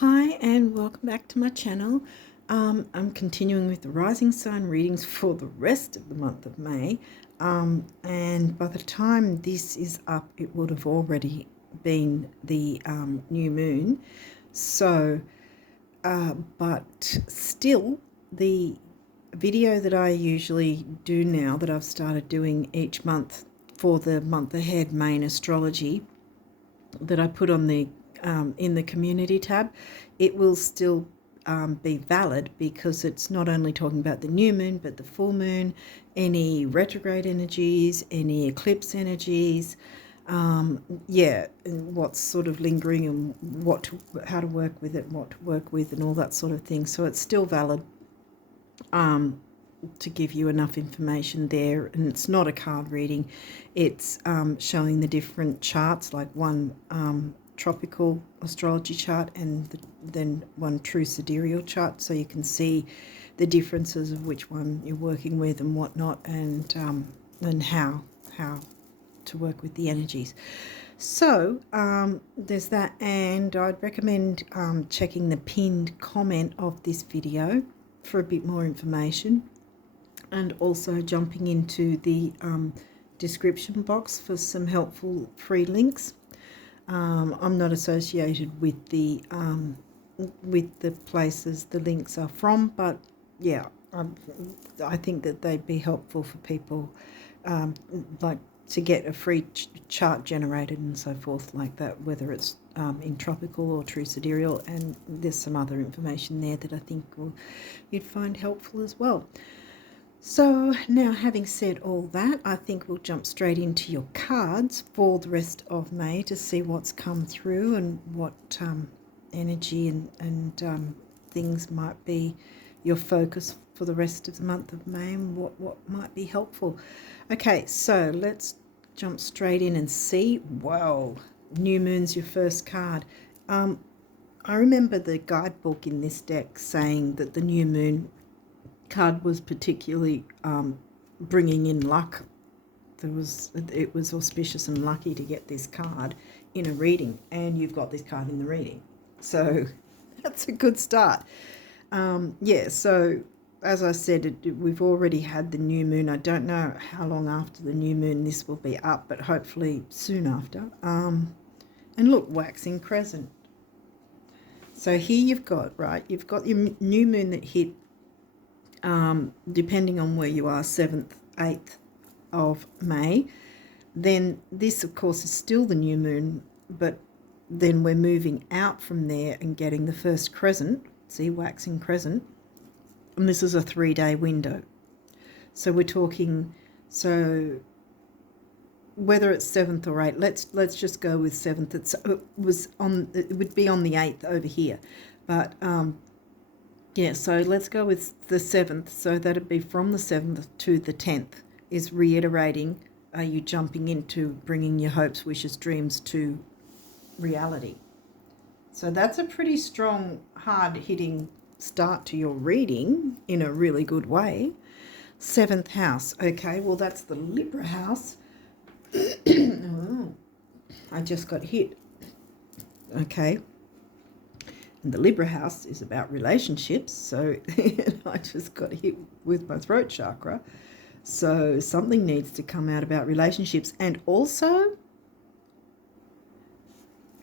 Hi and welcome back to my channel. I'm continuing with the rising sign readings for the rest of the month of May, and by the time this is up it would have already been the new moon. So but still, the video that I usually do now, that I've started doing each month for the month ahead main astrology, that I put on the in the community tab, it will still be valid, because it's not only talking about the new moon but the full moon, any retrograde energies, any eclipse energies, and what's sort of lingering, and how to work with it, what to work with, and all that sort of thing. So it's still valid to give you enough information there. And it's not a card reading, it's showing the different charts, like one tropical astrology chart and then one true sidereal chart, so you can see the differences of which one you're working with and whatnot, and how to work with the energies. So there's that, and I'd recommend checking the pinned comment of this video for a bit more information, and also jumping into the description box for some helpful free links. I'm not associated with the places the links are from, but yeah, I think that they'd be helpful for people, like to get a free chart generated and so forth like that, whether it's in tropical or true sidereal, and there's some other information there that I think you'd find helpful as well. So now, having said all that, I think we'll jump straight into your cards for the rest of May to see what's come through and what energy and things might be your focus for the rest of the month of May, and what might be helpful. Okay, so let's jump straight in and see. Whoa, new moon's your first card. I remember the guidebook in this deck saying that the new moon card was particularly bringing in luck. It was auspicious and lucky to get this card in a reading, and you've got this card in the reading, so that's a good start. So as I said, we've already had the new moon. I don't know how long after the new moon this will be up, but hopefully soon after. And look, waxing crescent. So here you've got your new moon that hit, depending on where you are, 7th, 8th of May. Then this, of course, is still the new moon, but then we're moving out from there and getting the first crescent. See, waxing crescent. And this is a 3-day window. So we're talking, so whether it's 7th or 8th, let's just go with 7th. It would be on the 8th over here. But yeah, so let's go with the 7th. So that'd be from the 7th to the 10th, is reiterating, are you jumping into bringing your hopes, wishes, dreams to reality? So that's a pretty strong, hard-hitting start to your reading in a really good way. 7th house. Okay, well, that's the Libra house. Oh, I just got hit. Okay. And the Libra house is about relationships, so I just got hit with my throat chakra. So something needs to come out about relationships. And also,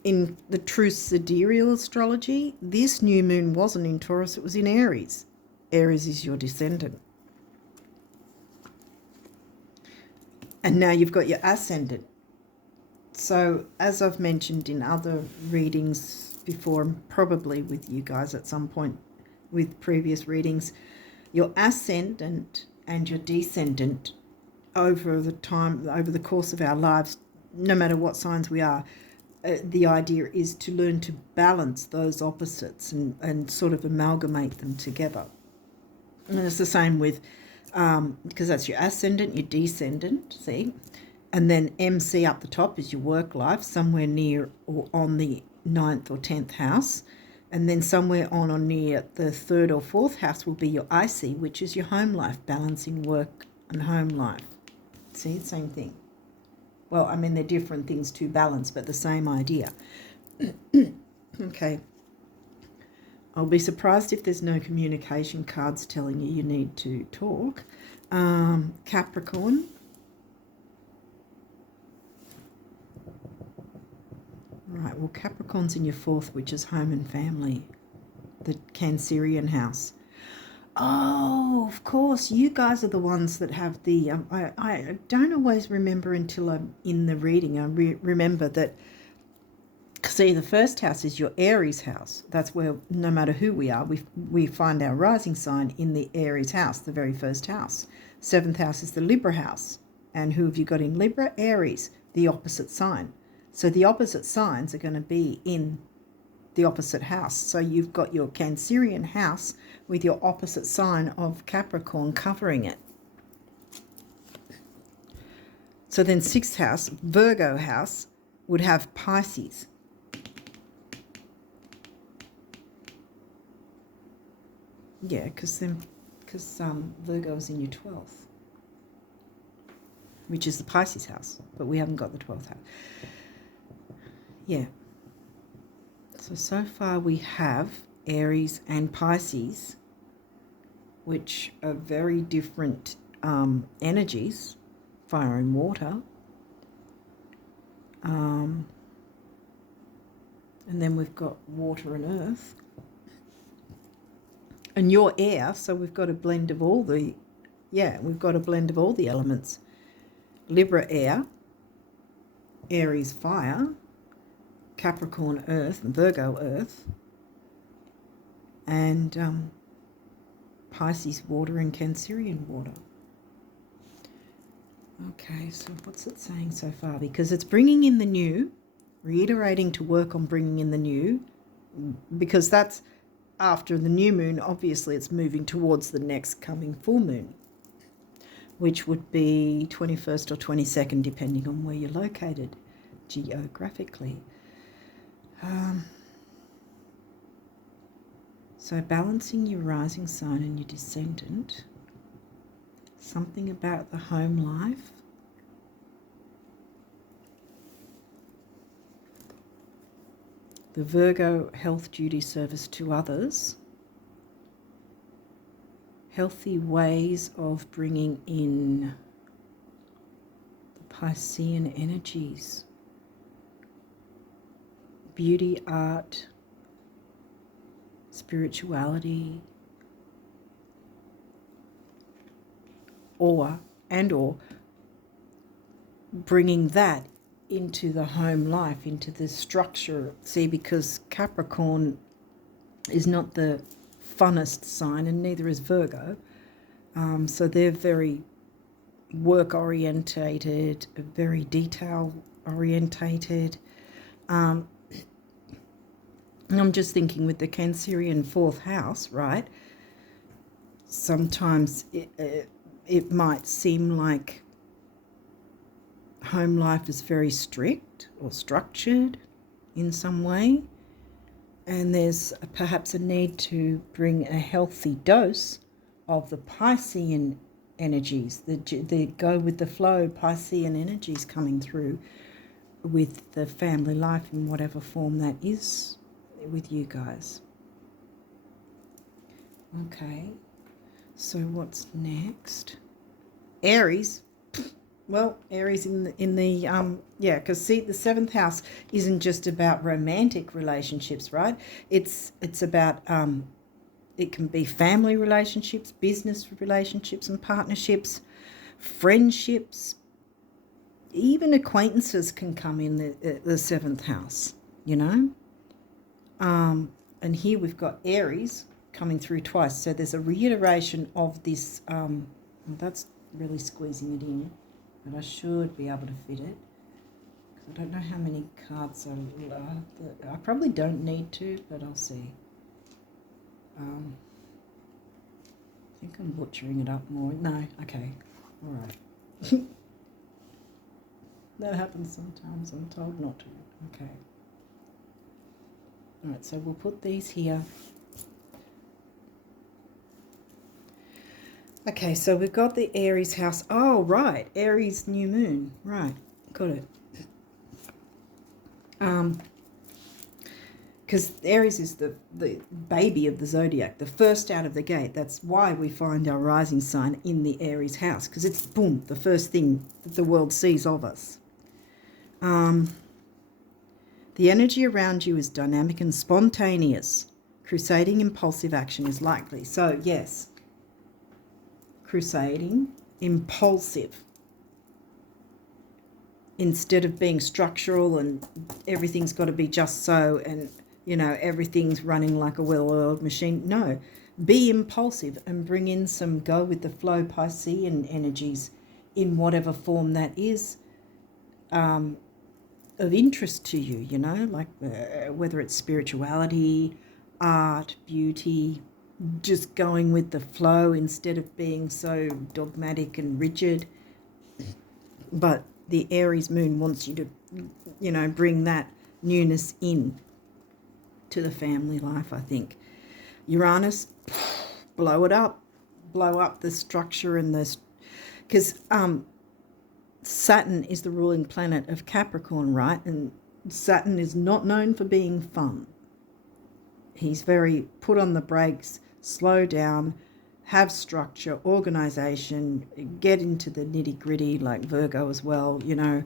in the true sidereal astrology, this new moon wasn't in Taurus, it was in Aries. Aries is your descendant. And now you've got your ascendant. So as I've mentioned in other readings before, and probably with you guys at some point with previous readings, your ascendant and your descendant over the course of our lives, no matter what signs we are, the idea is to learn to balance those opposites and sort of amalgamate them together. And it's the same with, because that's your ascendant, your descendant, see? And then MC up the top is your work life, somewhere near or on the 9th or 10th house. And then somewhere on or near the 3rd or 4th house will be your IC, which is your home life, balancing work and home life. See, same thing. Well, I mean, they're different things to balance, but the same idea. Okay. I'll be surprised if there's no communication cards telling you you need to talk. Capricorn. Right, well, Capricorn's in your fourth, which is home and family, the Cancerian house. Oh, of course, you guys are the ones that have the, I don't always remember until I'm in the reading. I remember that, see, the first house is your Aries house. That's where, no matter who we are, we find our rising sign in the Aries house, the very first house. Seventh house is the Libra house. And who have you got in Libra? Aries, the opposite sign. So the opposite signs are going to be in the opposite house. So you've got your Cancerian house with your opposite sign of Capricorn covering it. So then sixth house, Virgo house, would have Pisces. Yeah, because Virgo is in your 12th, which is the Pisces house, but we haven't got the 12th house. Yeah. So far we have Aries and Pisces, which are very different energies, fire and water. And then we've got water and earth. And you're air, so we've got a blend of all the, we've got a blend of all the elements. Libra air, Aries fire, Capricorn earth, and Virgo earth, and Pisces water and Cancerian water. Okay, so what's it saying so far? Because it's bringing in the new, reiterating to work on bringing in the new, because that's after the new moon. Obviously it's moving towards the next coming full moon, which would be 21st or 22nd, depending on where you're located geographically. So balancing your rising sign and your descendant, something about the home life, the Virgo health duty service to others, healthy ways of bringing in the Piscean energies, beauty, art, spirituality, or bringing that into the home life, into the structure. See, because Capricorn is not the funnest sign, and neither is Virgo. So they're very work orientated, very detail orientated. And I'm just thinking with the Cancerian fourth house, right? Sometimes it might seem like home life is very strict or structured in some way, and there's perhaps a need to bring a healthy dose of the Piscean energies, the go with the flow Piscean energies coming through with the family life in whatever form that is with you guys. Okay, so what's next? Aries. Well, Aries in the because see, the seventh house isn't just about romantic relationships, right? It's about it can be family relationships, business relationships and partnerships, friendships, even acquaintances can come in the seventh house, you know. And here we've got Aries coming through twice, so there's a reiteration of this. That's really squeezing it in, but I should be able to fit it. I don't know how many cards I probably don't need to, but I'll see. I think I'm butchering it up more. No, okay, all right. That happens sometimes. I'm told not to. Okay. All right, so we'll put these here. Okay, so we've got the Aries house. Oh, right, Aries new moon. Right, got it. because Aries is the baby of the zodiac, the first out of the gate. That's why we find our rising sign in the Aries house, because it's, boom, the first thing that the world sees of us. The energy around you is dynamic and spontaneous. Crusading impulsive action is likely. So, yes, crusading, impulsive. Instead of being structural and everything's got to be just so and, you know, everything's running like a well-oiled machine. No, be impulsive and bring in some go with the flow Piscean energies in whatever form that is of interest to you, you know, like whether it's spirituality, art, beauty, just going with the flow instead of being so dogmatic and rigid. But the Aries moon wants you to, you know, bring that newness in to the family life, I think. Uranus, blow it up. Blow up the structure and the... Because Saturn is the ruling planet of Capricorn, right? And Saturn is not known for being fun. He's very put on the brakes, slow down, have structure, organisation, get into the nitty-gritty, like Virgo as well, you know.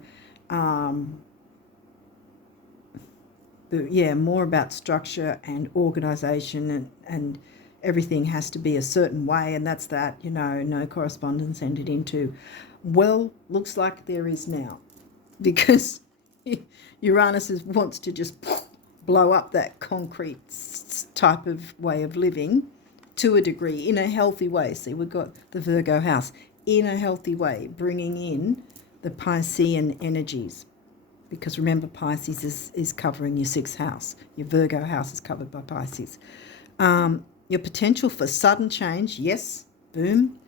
But yeah, more about structure and organisation, and everything has to be a certain way, and that's that, you know, no correspondence entered into. Well, looks like there is now, because Uranus wants to just blow up that concrete type of way of living to a degree, in a healthy way. See, we've got the Virgo house in a healthy way, bringing in the Piscean energies. Because remember, Pisces is covering your 6th house. Your Virgo house is covered by Pisces. Your potential for sudden change, yes, boom.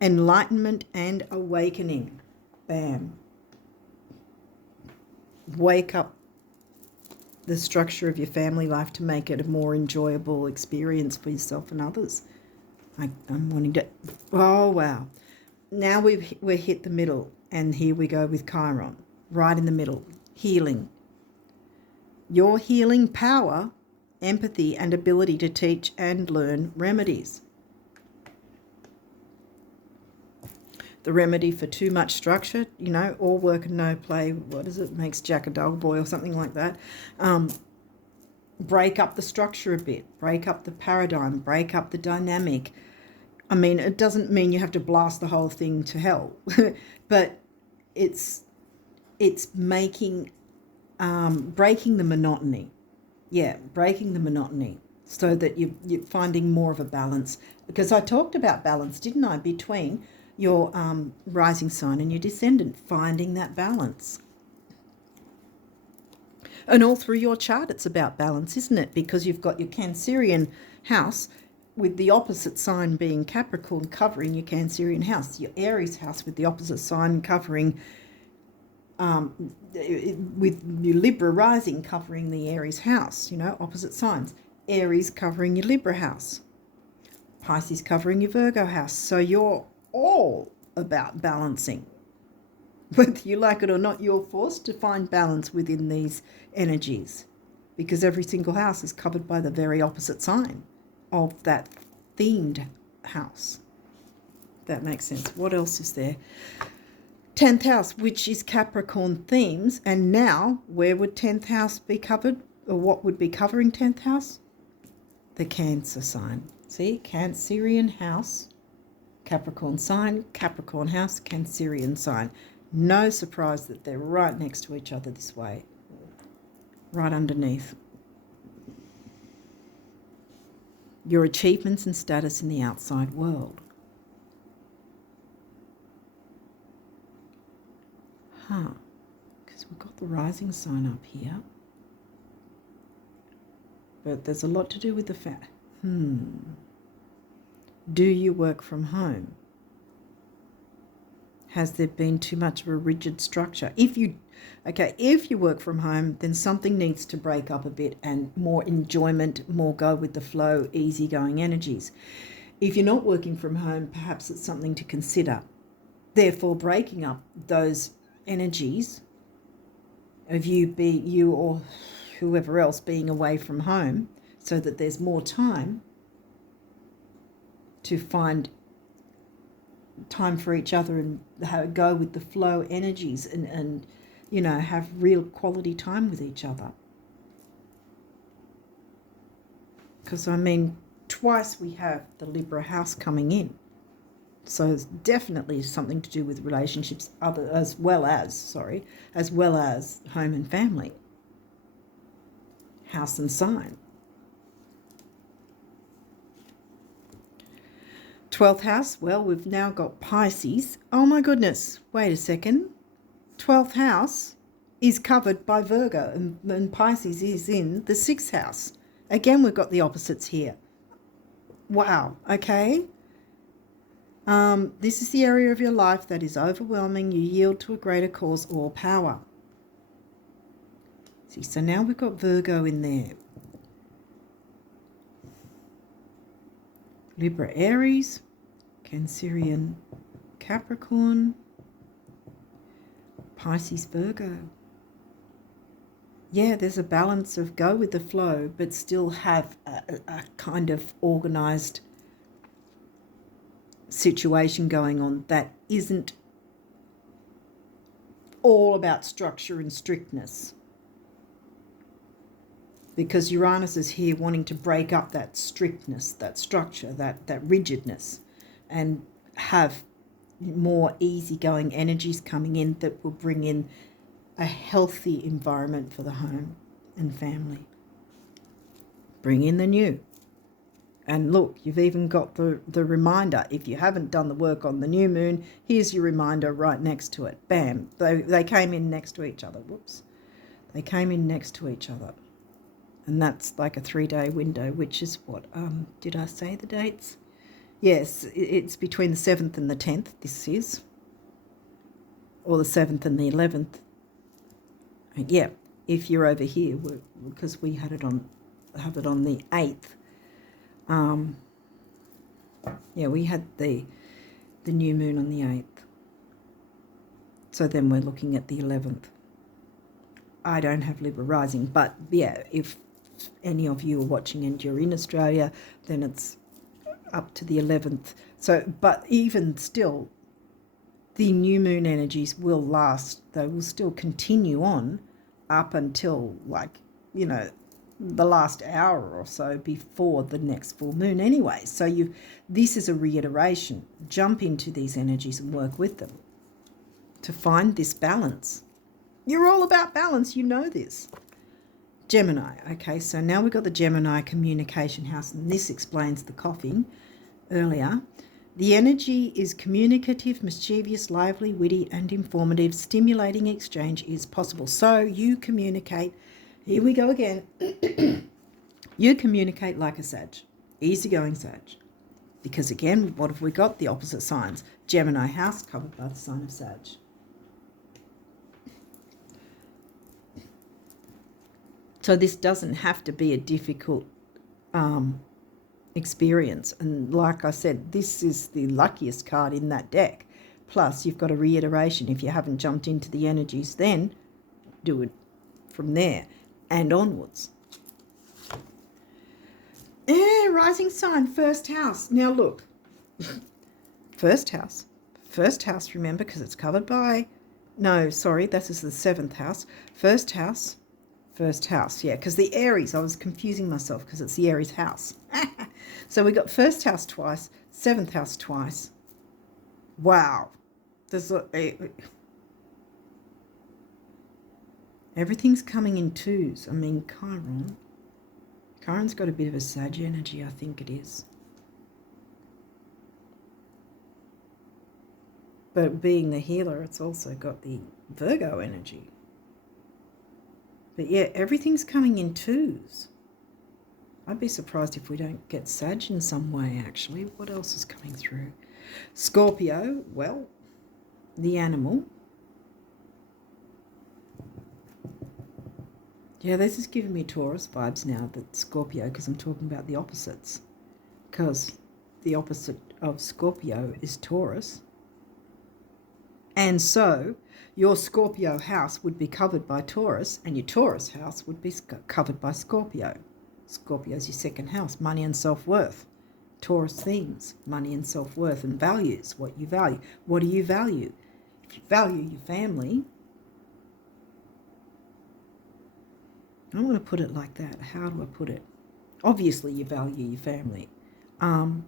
Enlightenment and awakening, bam. Wake up the structure of your family life to make it a more enjoyable experience for yourself and others. I'm wanting to... Oh, wow. Now we're hit the middle, and here we go with Chiron. Right in the middle, healing. Your healing power, empathy, and ability to teach and learn remedies. The remedy for too much structure, you know, all work and no play, what is it, makes Jack a dull boy or something like that. Break up the structure a bit, break up the paradigm, break up the dynamic. I mean, it doesn't mean you have to blast the whole thing to hell, but it's making, breaking the monotony. Yeah, breaking the monotony so that you're finding more of a balance. Because I talked about balance, didn't I, between your rising sign and your descendant, finding that balance. And all through your chart, it's about balance, isn't it? Because you've got your Cancerian house with the opposite sign being Capricorn covering your Cancerian house, your Aries house with the opposite sign covering, with your Libra rising covering the Aries house, you know, opposite signs. Aries covering your Libra house, Pisces covering your Virgo house. So you're all about balancing. Whether you like it or not, you're forced to find balance within these energies, because every single house is covered by the very opposite sign of that themed house. That makes sense. What else is there? 10th house, which is Capricorn themes. And now, where would 10th house be covered? Or what would be covering 10th house? The Cancer sign. See, Cancerian house, Capricorn sign, Capricorn house, Cancerian sign. No surprise that they're right next to each other this way, right underneath. Your achievements and status in the outside world. Because we've got the rising sign up here. But there's a lot to do with the fact. Do you work from home? Has there been too much of a rigid structure? If you work from home, then something needs to break up a bit, and more enjoyment, more go with the flow, easygoing energies. If you're not working from home, perhaps it's something to consider. Therefore, breaking up those energies of you or whoever else being away from home, so that there's more time to find time for each other and go with the flow energies and you know, have real quality time with each other. Because, I mean, twice we have the Libra house coming in. So it's definitely something to do with relationships, as well as home and family. House and sign. 12th house, well, we've now got Pisces. Oh my goodness, wait a second. 12th house is covered by Virgo, and Pisces is in the 6th house. Again, we've got the opposites here. Wow, okay. This is the area of your life that is overwhelming. You yield to a greater cause or power. See, so now we've got Virgo in there. Libra, Aries, Cancerian, Capricorn, Pisces, Virgo. Yeah, there's a balance of go with the flow, but still have a kind of organised situation going on that isn't all about structure and strictness. Because Uranus is here wanting to break up that strictness, that structure, that rigidness, and have more easygoing energies coming in that will bring in a healthy environment for the home and family. Bring in the new. And look, you've even got the reminder. If you haven't done the work on the new moon, here's your reminder right next to it. Bam. They came in next to each other. Whoops. They came in next to each other. And that's like a 3-day window, which is what? Did I say the dates? Yes, it's between the 7th and the 10th, this is. Or the 7th and the 11th. And yeah, if you're over here, because we have it on the 8th. Yeah, we had the new moon on the 8th. So then we're looking at the 11th. I don't have Libra rising, but yeah, if any of you are watching and you're in Australia, then it's up to the 11th. So, but even still, the new moon energies will last. They will still continue on up until, like, you know, the last hour or so before the next full moon anyway. So this is a reiteration. Jump into these energies and work with them to find this balance. You're all about balance, you know this. Gemini, okay, so now we've got the Gemini communication house, and this explains the coughing earlier. The energy is communicative, mischievous, lively, witty, and informative. Stimulating exchange is possible. So you communicate. Here we go again. You communicate like a Sag, easygoing Sag. Because again, what have we got? The opposite signs. Gemini house covered by the sign of Sag. So this doesn't have to be a difficult experience. And like I said, this is the luckiest card in that deck. Plus, you've got a reiteration. If you haven't jumped into the energies, then do it from there and onwards. Rising sign, first house. Now look, first house, remember, because it's covered by, no, sorry, this is the 7th house. First house, yeah, because the Aries, I was confusing myself because it's the Aries house. So we got first house twice, 7th house twice. Wow. Everything's coming in twos. I mean, Chiron's got a bit of a Sag energy, I think it is. But being the healer, it's also got the Virgo energy. But yeah, everything's coming in twos. I'd be surprised if we don't get Sag in some way, actually. What else is coming through? Scorpio, well, the animal. Yeah, this is giving me Taurus vibes now, that Scorpio, because I'm talking about the opposites. Because the opposite of Scorpio is Taurus. And so your Scorpio house would be covered by Taurus, and your Taurus house would be covered by Scorpio. Scorpio's your second house, money and self-worth. Taurus themes, money and self-worth, and values, what you value. What do you value? If you value your family, I don't want to put it like that. How do I put it? Obviously, you value your family. And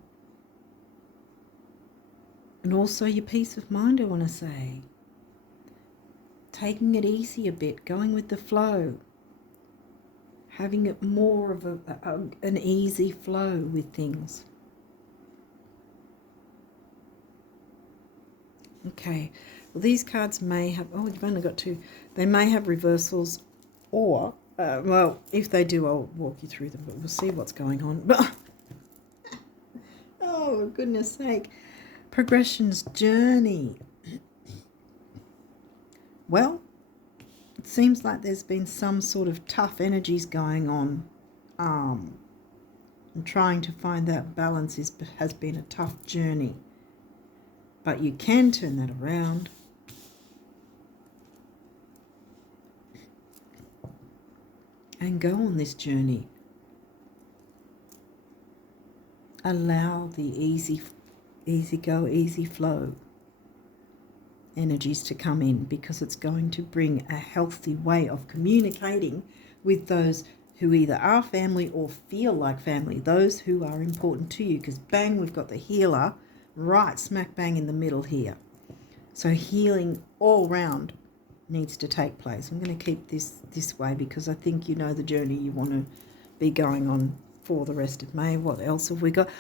also your peace of mind, I want to say. Taking it easy a bit, going with the flow. Having it more of an easy flow with things. Okay, well, these cards may have, oh, you've only got two. They may have reversals, or, well, if they do, I'll walk you through them, but we'll see what's going on. Oh, goodness sake. Progression's journey. Well, it seems like there's been some sort of tough energies going on. And trying to find that balance has been a tough journey. But you can turn that around. And go on this journey. Allow the easy go, easy flow energies to come in, because it's going to bring a healthy way of communicating with those who either are family or feel like family, those who are important to you, because bang, we've got the healer right smack bang in the middle here. So healing all round needs to take place. I'm going to keep this way because I think you know the journey you want to be going on for the rest of May. What else have we got?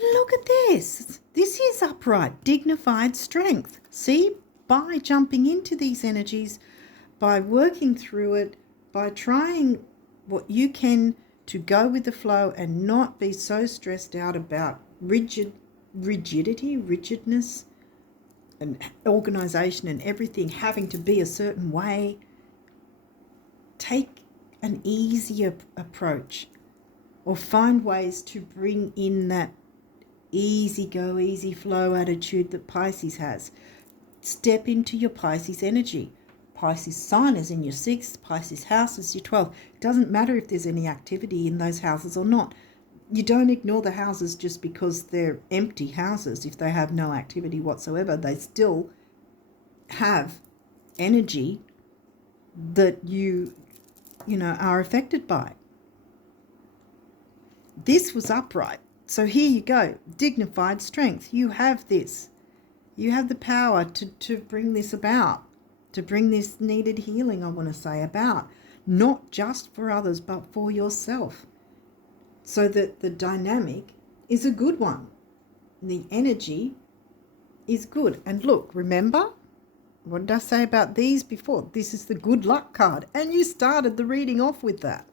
Look at this. This is upright, dignified strength. See, by jumping into these energies, by working through it, by trying what you can to go with the flow and not be so stressed out about rigidness and organisation and everything having to be a certain way. Take an easier approach, or find ways to bring in that easy go, easy flow attitude that Pisces has. Step into your Pisces energy. Pisces sign is in your 6th, Pisces house is your 12th. It doesn't matter if there's any activity in those houses or not. You don't ignore the houses just because they're empty houses. If they have no activity whatsoever, they still have energy that you are affected by. This was upright. So here you go. Dignified strength. You have this. You have the power to bring this about, to bring this needed healing, I want to say, about. Not just for others, but for yourself. So that the dynamic is a good one. The energy is good. And look, remember, what did I say about these before? This is the good luck card. And you started the reading off with that.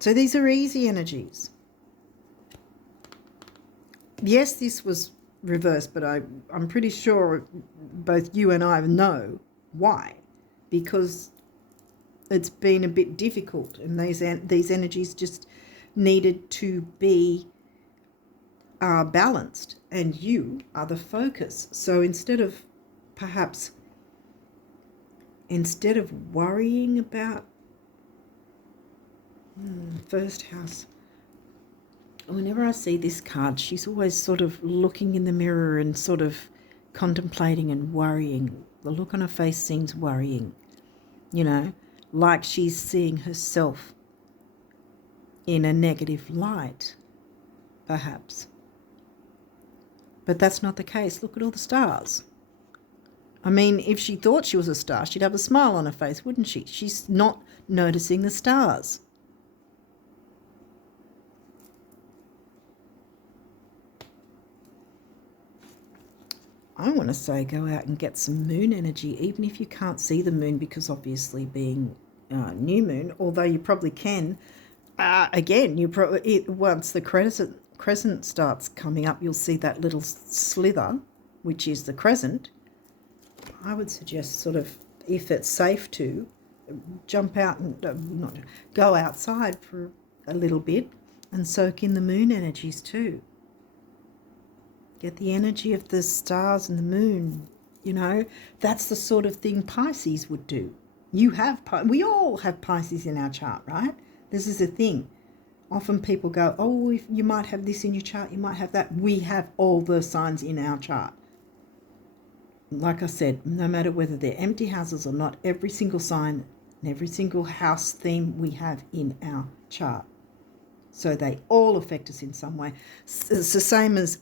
So these are easy energies. Yes, this was reversed, but I'm pretty sure both you and I know why. Because it's been a bit difficult, and these energies just needed to be balanced, and you are the focus. So instead of worrying about first house, whenever I see this card, she's always sort of looking in the mirror and sort of contemplating and worrying. The look on her face seems worrying, like she's seeing herself in a negative light, perhaps. But that's not the case. Look at all the stars. I mean, if she thought she was a star, she'd have a smile on her face, wouldn't she? She's not noticing the stars. I want to say go out and get some moon energy, even if you can't see the moon, because obviously being new moon, although you probably can. Again, once the crescent starts coming up, you'll see that little slither, which is the crescent. I would suggest sort of, if it's safe to, jump out and not go outside for a little bit and soak in the moon energies too. Get the energy of the stars and the moon. You know, that's the sort of thing Pisces would do. We all have Pisces in our chart, right? This is the thing. Often people go, oh, if you might have this in your chart, you might have that. We have all the signs in our chart. Like I said, no matter whether they're empty houses or not, every single sign and every single house theme we have in our chart. So they all affect us in some way. It's the same as,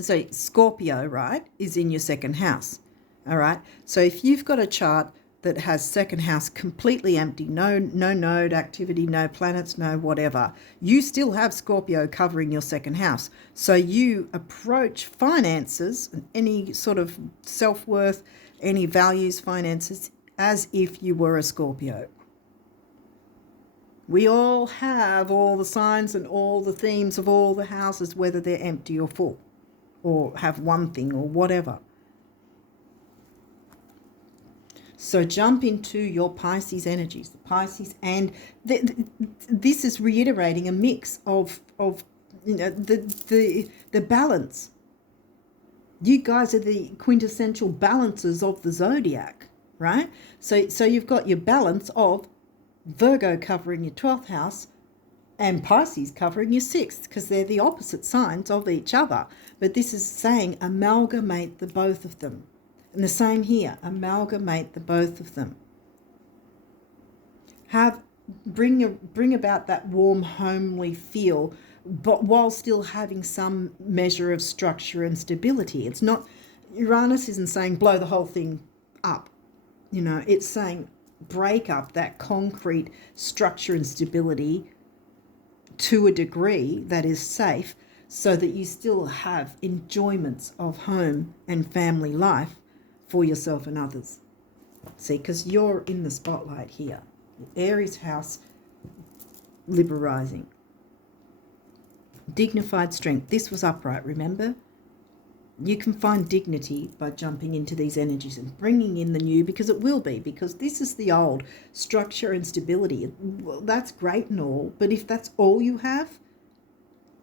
so Scorpio, right, is in your second house. All right. So if you've got a chart that has second house completely empty, no node activity, no planets, no whatever, you still have Scorpio covering your second house. So you approach finances and any sort of self-worth, any values, finances, as if you were a Scorpio. We all have all the signs and all the themes of all the houses, whether they're empty or full, or have one thing or whatever. So jump into your Pisces energies, the Pisces, and this is reiterating a mix of you know, the balance. You guys are the quintessential balancers of the zodiac, right? So you've got your balance of Virgo covering your 12th house and Pisces covering your 6th, because they're the opposite signs of each other. But this is saying amalgamate the both of them. And the same here, amalgamate the both of them. Bring about that warm, homely feel, but while still having some measure of structure and stability. It's not, Uranus isn't saying blow the whole thing up. You know, it's saying break up that concrete structure and stability to a degree that is safe, so that you still have enjoyments of home and family life for yourself and others. See, because you're in the spotlight here. Aries house, Libra rising. Dignified strength. This was upright, remember? You can find dignity by jumping into these energies and bringing in the new, because it will be, because this is the old structure and stability. Well, that's great and all, but if that's all you have,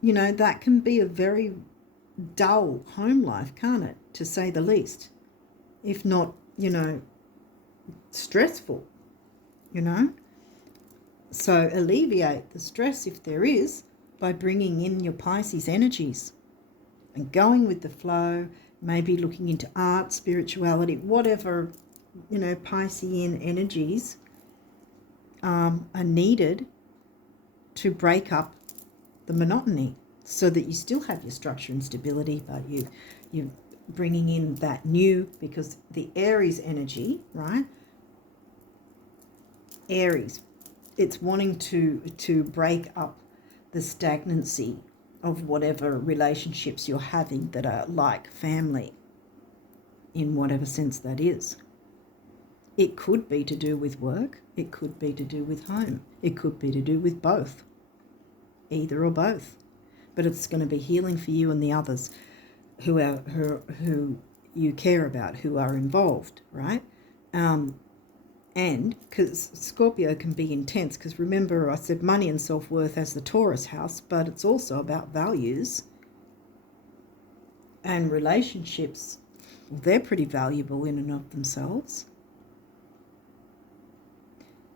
you know, that can be a very dull home life, can't it? To say the least. If not, you know, stressful, you know. So alleviate the stress, if there is, by bringing in your Pisces energies and going with the flow, maybe looking into art, spirituality, whatever, you know, Piscean energies are needed to break up the monotony, so that you still have your structure and stability, but you're bringing in that new, because the Aries energy, right? Aries, it's wanting to break up the stagnancy of whatever relationships you're having that are like family, in whatever sense that is. It could be to do with work. It could be to do with home. It could be to do with both, either or both. But it's going to be healing for you and the others who you care about, who are involved, right? And because Scorpio can be intense, because remember I said money and self-worth as the Taurus house, but it's also about values and relationships. They're pretty valuable in and of themselves.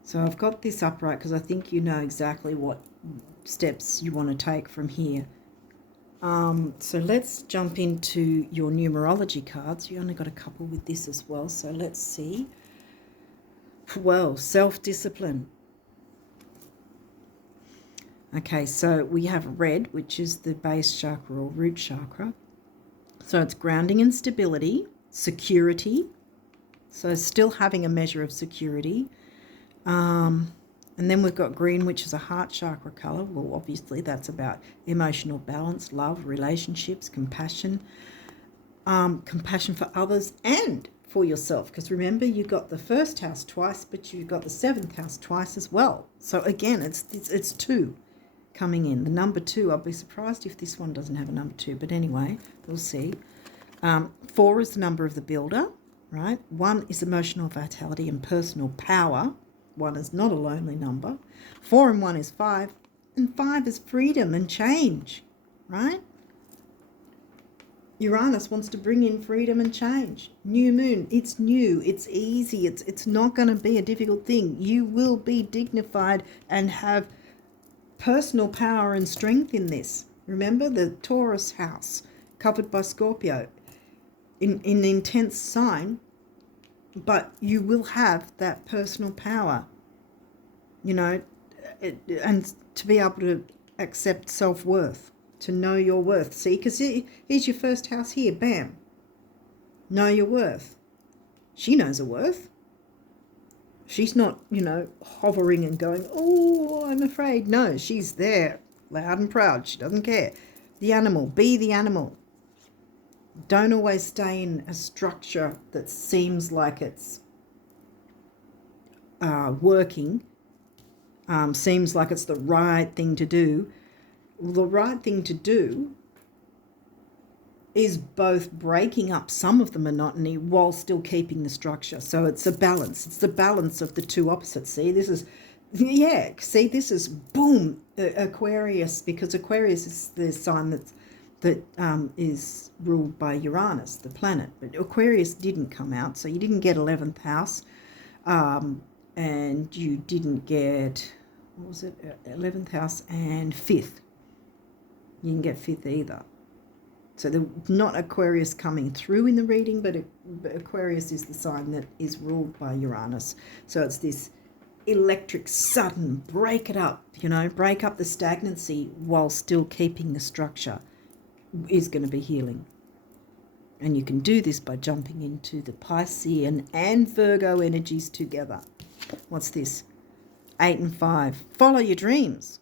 So I've got this upright because I think you know exactly what steps you want to take from here. So let's jump into your numerology cards. You only got a couple with this as well, so let's see. Well, self-discipline. Okay, so we have red, which is the base chakra or root chakra. So it's grounding and stability, security. So still having a measure of security. And then we've got green, which is a heart chakra colour. Well, obviously that's about emotional balance, love, relationships, compassion. Compassion for others and for yourself, because remember you got the first house twice, but you got the 7th house twice as well. So again, it's 2 coming in. The number 2, I'll be surprised if this one doesn't have a number 2, but anyway, we'll see. 4 is the number of the builder, right? 1 is emotional vitality and personal power. 1 is not a lonely number. 4 and 1 is 5, and 5 is freedom and change, right? Uranus wants to bring in freedom and change. New moon, it's new, it's easy, it's not going to be a difficult thing. You will be dignified and have personal power and strength in this. Remember the Taurus house covered by Scorpio in an intense sign, but you will have that personal power, and to be able to accept self-worth, to know your worth. See, because here's your first house here, bam. Know your worth. She knows her worth. She's not, hovering and going, oh, I'm afraid. No, she's there, loud and proud. She doesn't care. The animal, be the animal. Don't always stay in a structure that seems like it's working, seems like it's the right thing to do. Well, the right thing to do is both breaking up some of the monotony while still keeping the structure. So it's a balance. It's the balance of the two opposites. See, this is, this is boom, Aquarius, because Aquarius is the sign that is ruled by Uranus, the planet. But Aquarius didn't come out, so you didn't get 11th house, and you didn't get, 11th house and 5th. You didn't get 5th either. So not Aquarius coming through in the reading, but Aquarius is the sign that is ruled by Uranus. So it's this electric, sudden, break it up, break up the stagnancy while still keeping the structure is going to be healing. And you can do this by jumping into the Piscean and Virgo energies together. What's this? 8 and 5. Follow your dreams.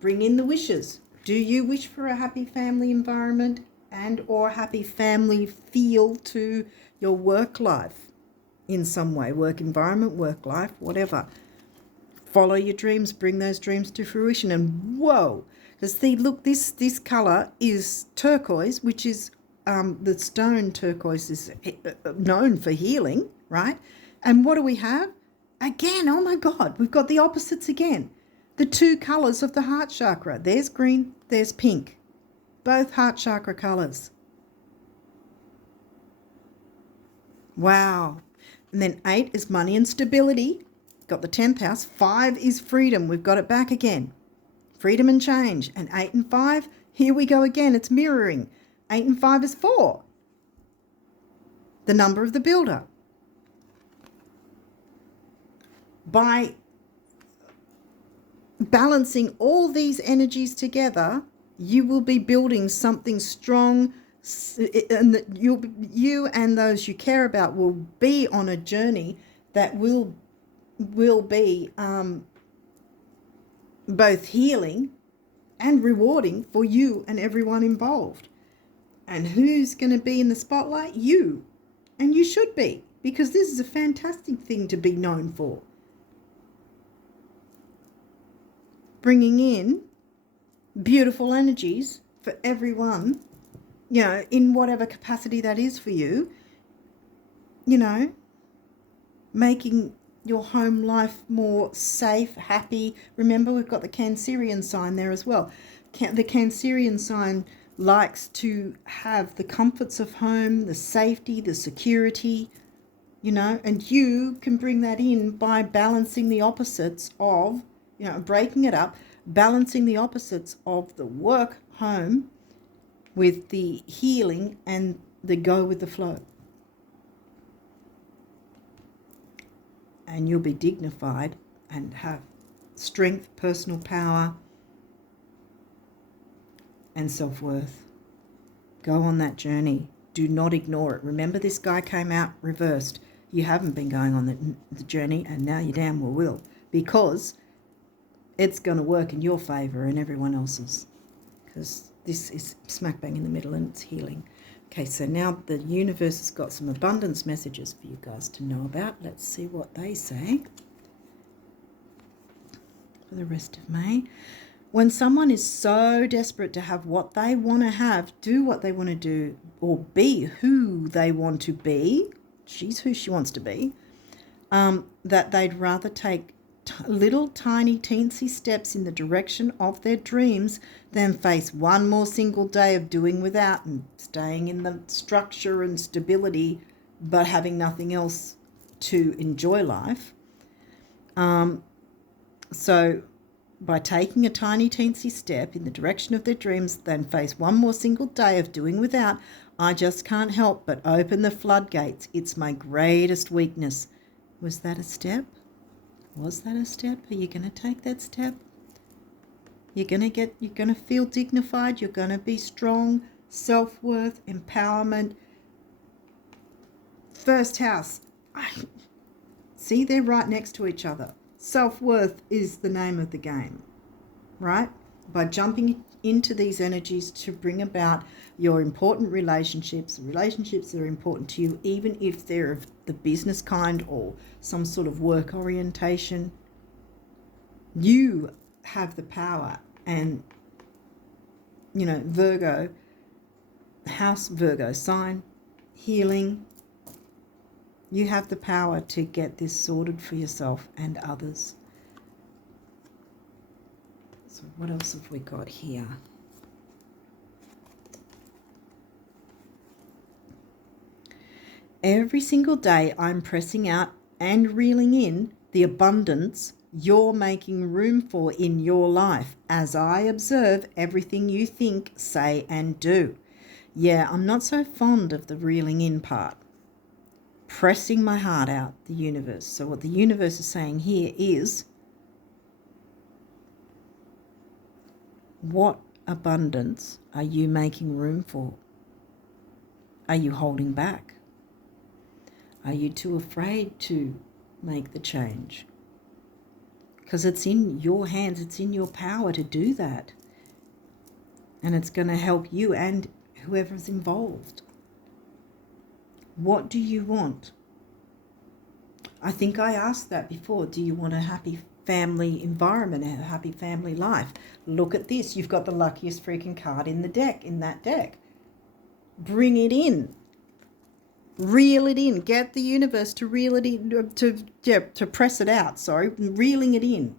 Bring in the wishes. Do you wish for a happy family environment and or happy family feel to your work life in some way? Work environment, work life, whatever. Follow your dreams. Bring those dreams to fruition. And whoa, because see, look, this colour is turquoise, which is the stone turquoise is known for healing, right? And what do we have? Again, oh my God, we've got the opposites again. The two colours of the heart chakra. There's green, there's pink. Both heart chakra colours. Wow. And then 8 is money and stability. Got the 10th house. 5 is freedom. We've got it back again. Freedom and change. And 8 and 5, here we go again. It's mirroring. 8 and 5 is 4. The number of the builder. By balancing all these energies together, you will be building something strong, and that you and those you care about will be on a journey that will be both healing and rewarding for you and everyone involved. And who's going to be in the spotlight? You. And you should be, because this is a fantastic thing to be known for. Bringing in beautiful energies for everyone, in whatever capacity that is for you, making your home life more safe, happy. Remember, we've got the Cancerian sign there as well. The Cancerian sign likes to have the comforts of home, the safety, the security, and you can bring that in by balancing the opposites of, breaking it up, balancing the opposites of the work home with the healing and the go with the flow. And you'll be dignified and have strength, personal power, and self-worth. Go on that journey. Do not ignore it. Remember, this guy came out reversed. You haven't been going on the journey, and now you damn well will, because it's going to work in your favour and everyone else's, because this is smack bang in the middle and it's healing. Okay, so now the universe has got some abundance messages for you guys to know about. Let's see what they say for the rest of May. When someone is so desperate to have what they want to have, do what they want to do, or be who they want to be, she's who she wants to be, that they'd rather take little tiny teensy steps in the direction of their dreams than face one more single day of doing without and staying in the structure and stability but having nothing else to enjoy life. So by taking a tiny teensy step in the direction of their dreams than face one more single day of doing without, I just can't help but open the floodgates. It's my greatest weakness. Was that a step? Was that a step? Are you going to take that step? You're going to feel dignified. You're going to be strong, self-worth, empowerment. First house. See, they're right next to each other. Self-worth is the name of the game, right? By jumping into these energies to bring about your important relationships that are important to you, even if they're of the business kind or some sort of work orientation, you have the power. And, you know, Virgo, house Virgo sign, healing, you have the power to get this sorted for yourself and others. So what else have we got here? Every single day I'm pressing out and reeling in the abundance you're making room for in your life as I observe everything you think, say, and do. Yeah, I'm not so fond of the reeling in part. Pressing my heart out, the universe. So what the universe is saying here is, what abundance are you making room for? Are you holding back? Are you too afraid to make the change? Because it's in your hands, it's in your power to do that. And it's going to help you and whoever's involved. What do you want? I think I asked that before. Do you want a happy family environment, a happy family life? Look at this. You've got the luckiest freaking card in the deck, in that deck. Bring it in. Reel it in. Get the universe to reel it in, to press it out, reeling it in.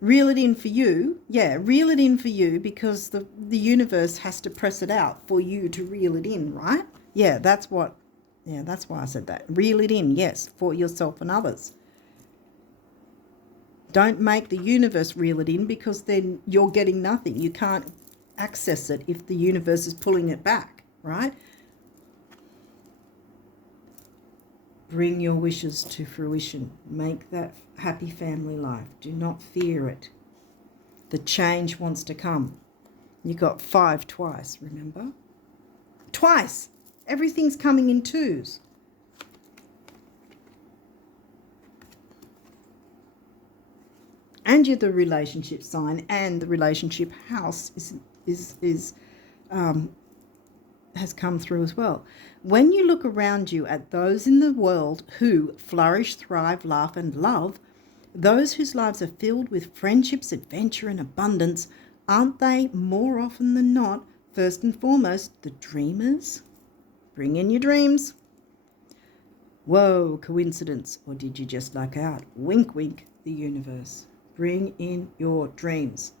Reel it in for you. Yeah, reel it in for you because the universe has to press it out for you to reel it in, right? Yeah, that's why I said that. Reel it in, yes, for yourself and others. Don't make the universe reel it in because then you're getting nothing. You can't access it if the universe is pulling it back, right? Bring your wishes to fruition. Make that happy family life. Do not fear it. The change wants to come. You got 5 twice, remember? Twice. Everything's coming in 2s. And you're the relationship sign, and the relationship house has come through as well. When you look around you at those in the world who flourish, thrive, laugh, and love, those whose lives are filled with friendships, adventure, and abundance, aren't they more often than not, first and foremost, the dreamers? Bring in your dreams. Whoa, coincidence, or did you just luck out? Wink, wink, the universe. Bring in your dreams.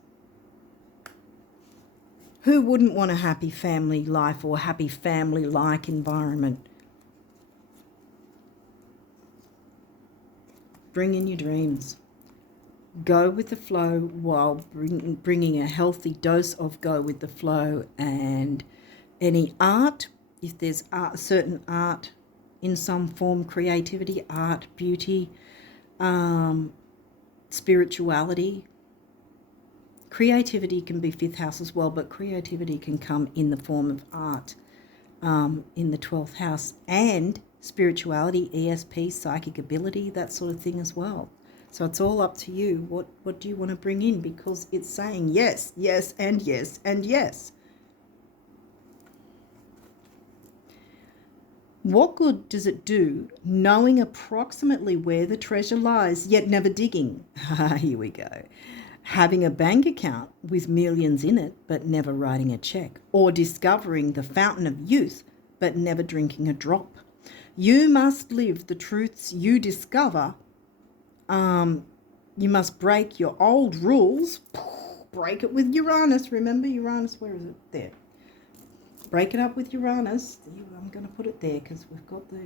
Who wouldn't want a happy family life or happy family-like environment? Bring in your dreams. Go with the flow while bringing a healthy dose of go with the flow. And any art, if there's certain art in some form, creativity, art, beauty, spirituality. Creativity can be 5th house as well, but creativity can come in the form of art in the 12th house, and spirituality, ESP, psychic ability, that sort of thing as well. So it's all up to you. What do you want to bring in? Because it's saying yes, yes, and yes, and yes. What good does it do knowing approximately where the treasure lies, yet never digging? Here we go. Having a bank account with millions in it, but never writing a check, or discovering the fountain of youth, but never drinking a drop. You must live the truths you discover You must break your old rules. Break it with Uranus. Remember Uranus? Where is it? There. Break it up with Uranus. I'm going to put it there because we've got the...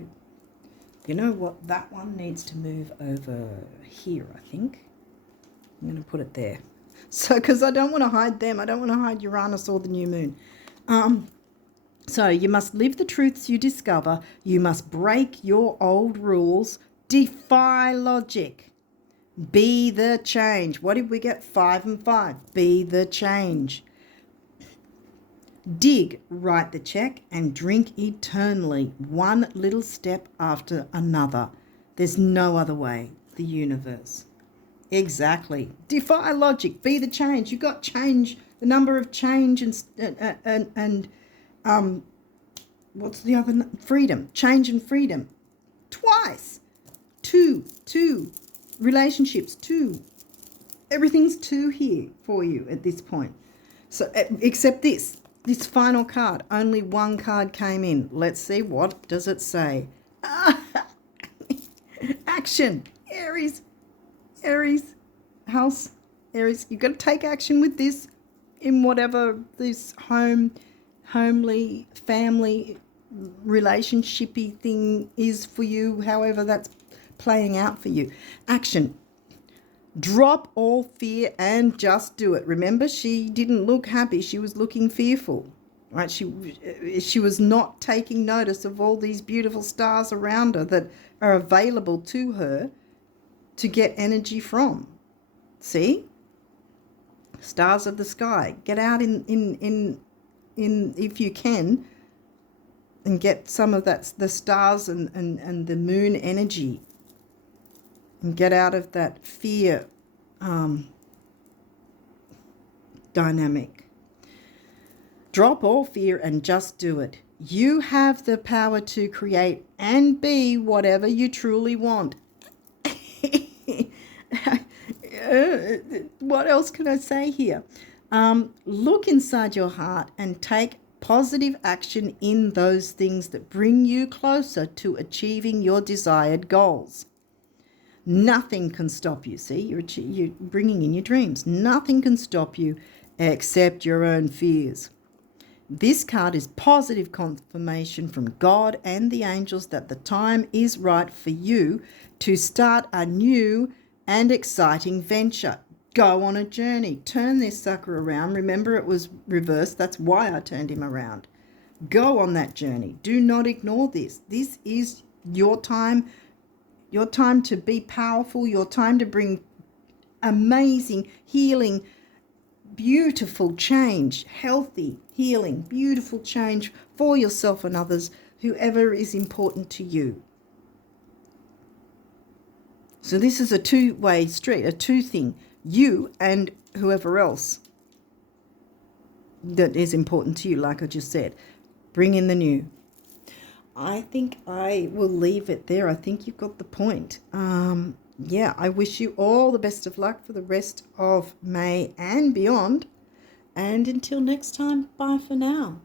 You know what? That one needs to move over here, I think. I'm going to put it there. So, because I don't want to hide them. I don't want to hide Uranus or the new moon. So you must live the truths you discover. You must break your old rules. Defy logic. Be the change. What did we get? 5 and 5. Be the change. Dig, write the check, and drink eternally, one little step after another. There's no other way. The universe. Exactly. Defy logic. Be the change. You got change. The number of change and what's the other? Freedom. Change and freedom. Twice. Two. Relationships. 2. Everything's 2 here for you at this point. So except this final card. Only one card came in. Let's see, what does it say? Action. Aries house. Aries, you've got to take action with this in whatever this homely, family, relationshipy thing is for you, however that's playing out for you. Action. Drop all fear and just do it. Remember, she didn't look happy. She was looking fearful, right? She was not taking notice of all these beautiful stars around her that are available to her to get energy from. See? Stars of the sky. Get out in if you can, and get some of that, the stars and the moon energy, and get out of that fear dynamic. Drop all fear and just do it. You have the power to create and be whatever you truly want. What else can I say here? Look inside your heart and take positive action in those things that bring you closer to achieving your desired goals. Nothing can stop you. See, you're bringing in your dreams. Nothing can stop you except your own fears. This card is positive confirmation from God and the angels that the time is right for you to start a new and exciting venture. Go on a journey. Turn this sucker around. Remember, it was reversed. That's why I turned him around. Go on that journey. Do not ignore this. This is your time to be powerful, your time to bring amazing, healing, beautiful change, healthy, healing, beautiful change for yourself and others, whoever is important to you. So this is a two-way street, a two thing, you and whoever else that is important to you, like I just said. Bring in the new. I think I will leave it there. I think you've got the point. Yeah, I wish you all the best of luck for the rest of May and beyond. And until next time, bye for now.